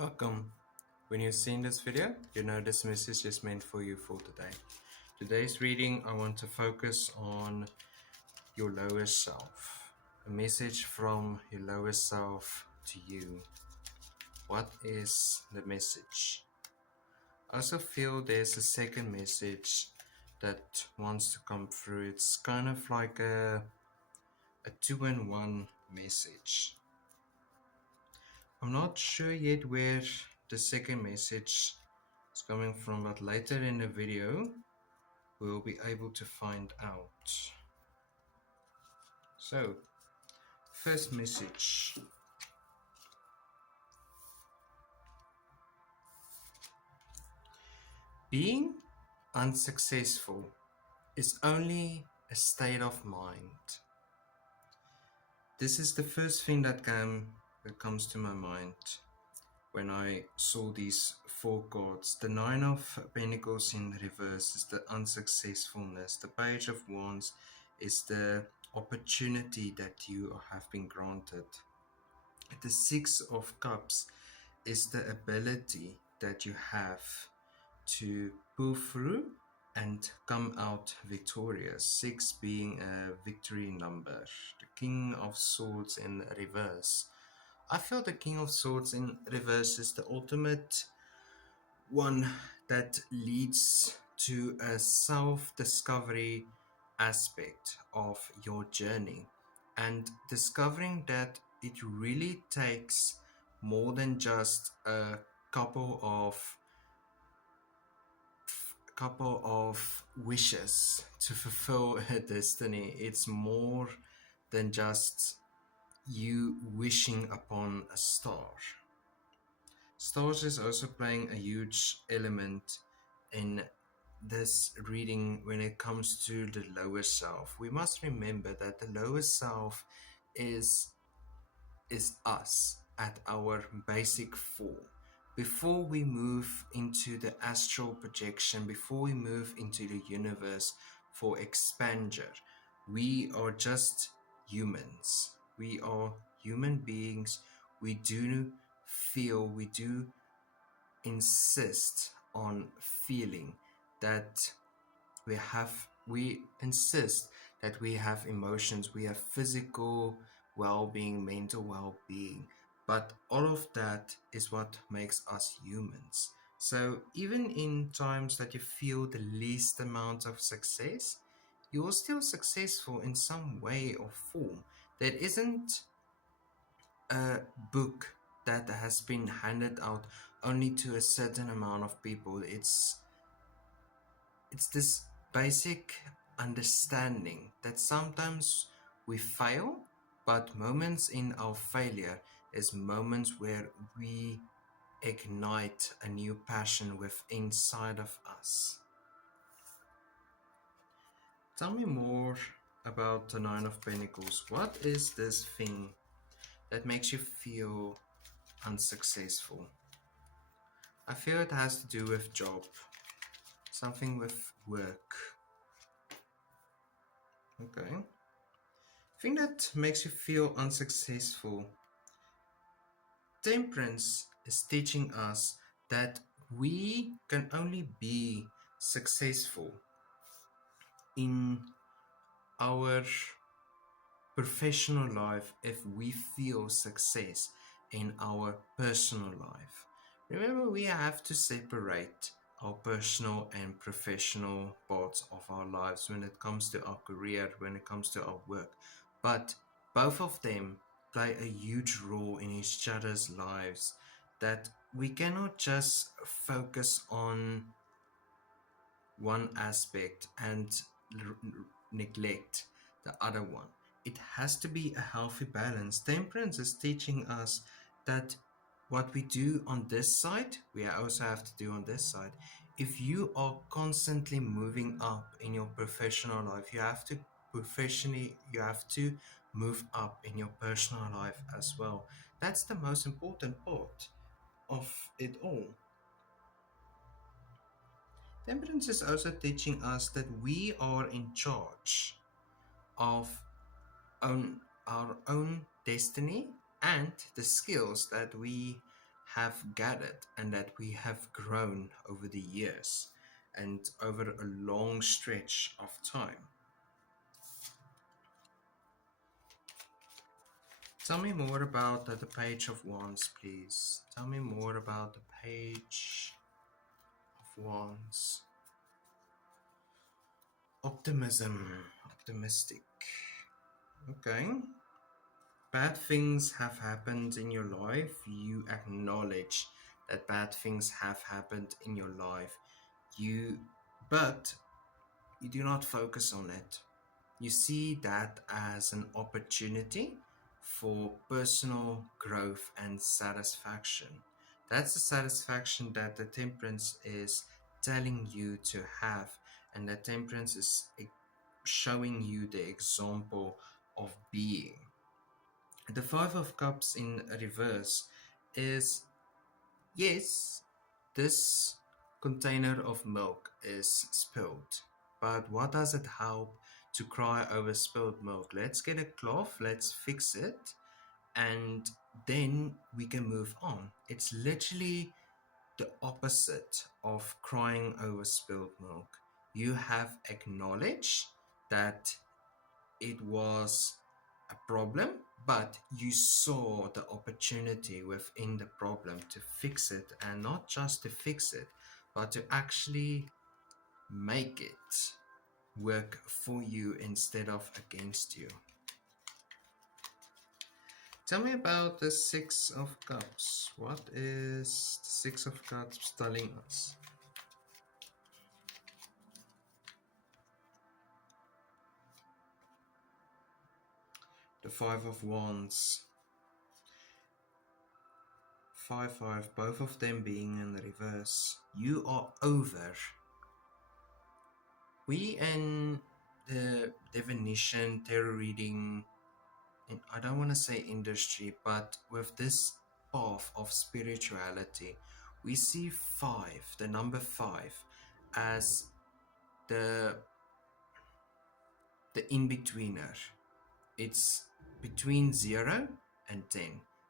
Welcome. When you've seen this video, you know this message is meant for you for today. Today's reading, I want to focus on your lower self. A message from your lower self to you. What is the message? I also feel there's a second message that wants to come through. It's kind of like a two-in-one message. I'm not sure yet where the second message is coming from, but later in the video we'll be able to find out. So, first message. Being unsuccessful is only a state of mind. This is the first thing that comes to my mind when I saw these four cards. The Nine of Pentacles in reverse is the unsuccessfulness. The Page of Wands is the opportunity that you have been granted. The Six of Cups is the ability that you have to pull through and come out victorious. 6 being a victory number. The King of Swords in reverse. I feel the King of Swords in reverse is the ultimate one that leads to a self-discovery aspect of your journey, and discovering that it really takes more than just a couple of wishes to fulfill a destiny. It's more than just you wishing upon a star. Stars is also playing a huge element in this reading when it comes to the lower self. We must remember that the lower self is us at our basic form. Before we move into the astral projection, before we move into the universe for expansion, we are just humans. We are human beings. We do feel, we do insist on feeling that we insist that we have emotions, we have physical well-being, mental well-being, but all of that is what makes us humans. So even in times that you feel the least amount of success, you are still successful in some way or form. There isn't a book that has been handed out only to a certain amount of people. It's this basic understanding that sometimes we fail, but moments in our failure is moments where we ignite a new passion within inside of us. Tell me more about the Nine of Pentacles. What is this thing that makes you feel unsuccessful? I feel it has to do with job, something with work. Okay. Thing that makes you feel unsuccessful. Temperance is teaching us that we can only be successful in our professional life if we feel success in our personal life. Remember, we have to separate our personal and professional parts of our lives when it comes to our career, when it comes to our work. But both of them play a huge role in each other's lives, that we cannot just focus on one aspect and neglect the other one. It has to be a healthy balance. Temperance is teaching us that what we do on this side, we also have to do on this side. If you are constantly moving up in your professional life, you have to move up in your personal life as well. That's the most important part of it all. Temperance is also teaching us that we are in charge of our own destiny and the skills that we have gathered and that we have grown over the years and over a long stretch of time. Tell me more about the Page of Wands, please. Tell me more about the Page of Wands. Optimism, optimistic. Okay. Bad things have happened in your life. You acknowledge that bad things have happened in your life. But you do not focus on it. You see that as an opportunity for personal growth and satisfaction. That's the satisfaction that the Temperance is telling you to have, and the Temperance is showing you the example of being. The Five of Cups in reverse is, yes, this container of milk is spilled, but what does it help to cry over spilled milk? Let's get a cloth, let's fix it, and then we can move on. It's literally the opposite of crying over spilled milk. You have acknowledged that it was a problem, but you saw the opportunity within the problem to fix it, and not just to fix it, but to actually make it work for you instead of against you. Tell me about the Six of Cups. What is the Six of Cups telling us? The Five of Wands. 5-5, both of them being in reverse. You are over. We in the divination, tarot reading, and I don't want to say industry, but with this path of spirituality, we see 5, the number 5, as the in-betweener. It's between 0 and 10.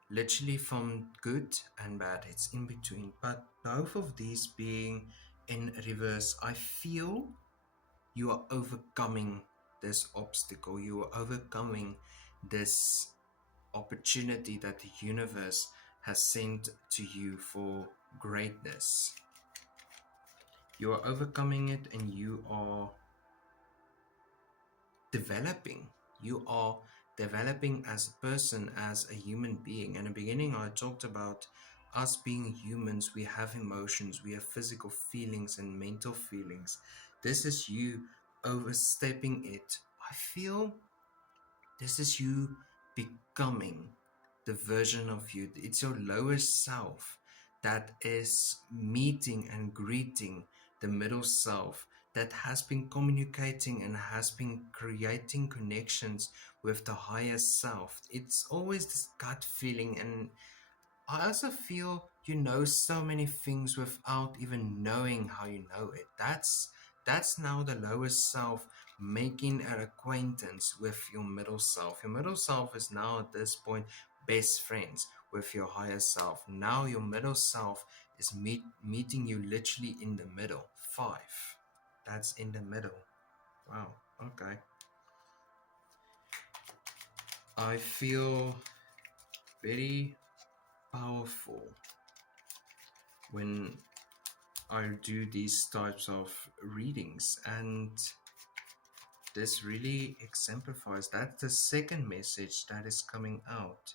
Literally from good and bad, it's in between. But both of these being in reverse, I feel you are overcoming this obstacle. You are overcoming this opportunity that the universe has sent to you for greatness. You are overcoming it, and you are developing. You are developing as a person, as a human being. In the beginning, I talked about us being humans. We have emotions, we have physical feelings and mental feelings. This is you overstepping it. I feel this is you becoming the version of you. It's your lower self that is meeting and greeting the middle self, that has been communicating and has been creating connections with the higher self. It's always this gut feeling, and I also feel you know so many things without even knowing how you know it. That's now the lower self making an acquaintance with your middle self. Your middle self is now at this point best friends with your higher self. Now your middle self is meeting you literally in the middle. 5. That's in the middle. Wow. Okay. I feel very powerful when I do these types of readings, and this really exemplifies that. The second message that is coming out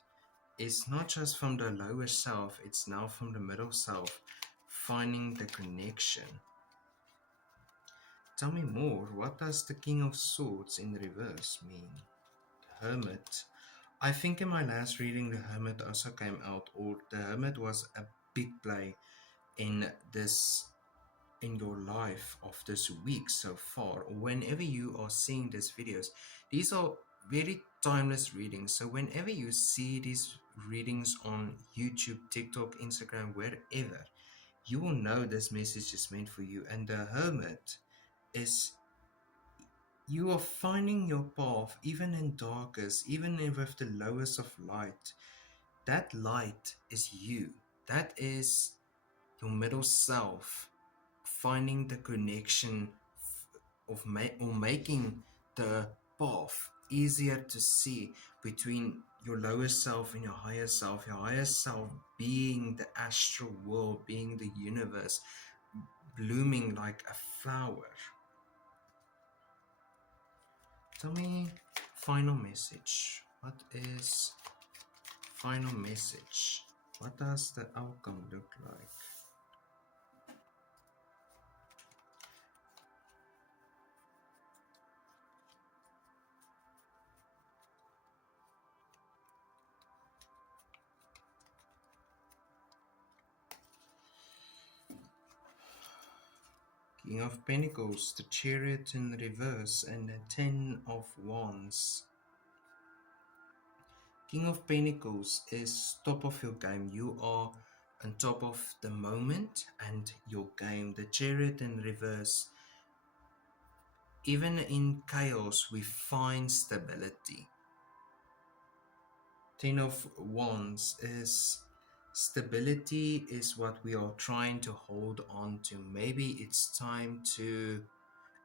is not just from the lower self, it's now from the middle self, finding the connection. Tell me more. What does the King of Swords in reverse mean? The Hermit. I think in my last reading the Hermit also came out, or the Hermit was a big play in your life of this week so far. Whenever you are seeing these videos, these are very timeless readings. So whenever you see these readings on YouTube, TikTok, Instagram, wherever, you will know this message is meant for you. And the Hermit is, you are finding your path even in darkest, even with the lowest of light. That light is you. That is your middle self finding the connection or making the path easier to see between your lower self and your higher self being the astral world, being the universe, blooming like a flower. Tell me, final message. What is final message? What does the outcome look like? King of Pentacles, the Chariot in reverse, and the Ten of Wands. King of Pentacles is top of your game. You are on top of the moment and your game. The Chariot in reverse. Even in chaos, we find stability. Ten of Wands is stability is what we are trying to hold on to. Maybe it's time to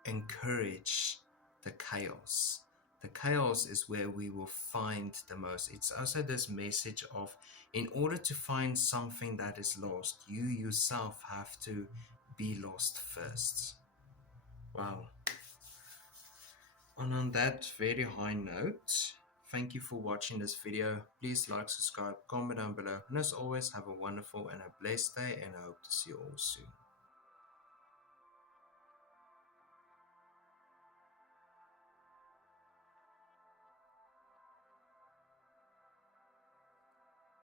encourage the chaos. The chaos is where we will find the most. It's also this message of, in order to find something that is lost, you yourself have to be lost first. Wow. And on that very high note, thank you for watching this video. Please like, subscribe, comment down below. And as always, have a wonderful and a blessed day, and I hope to see you all soon.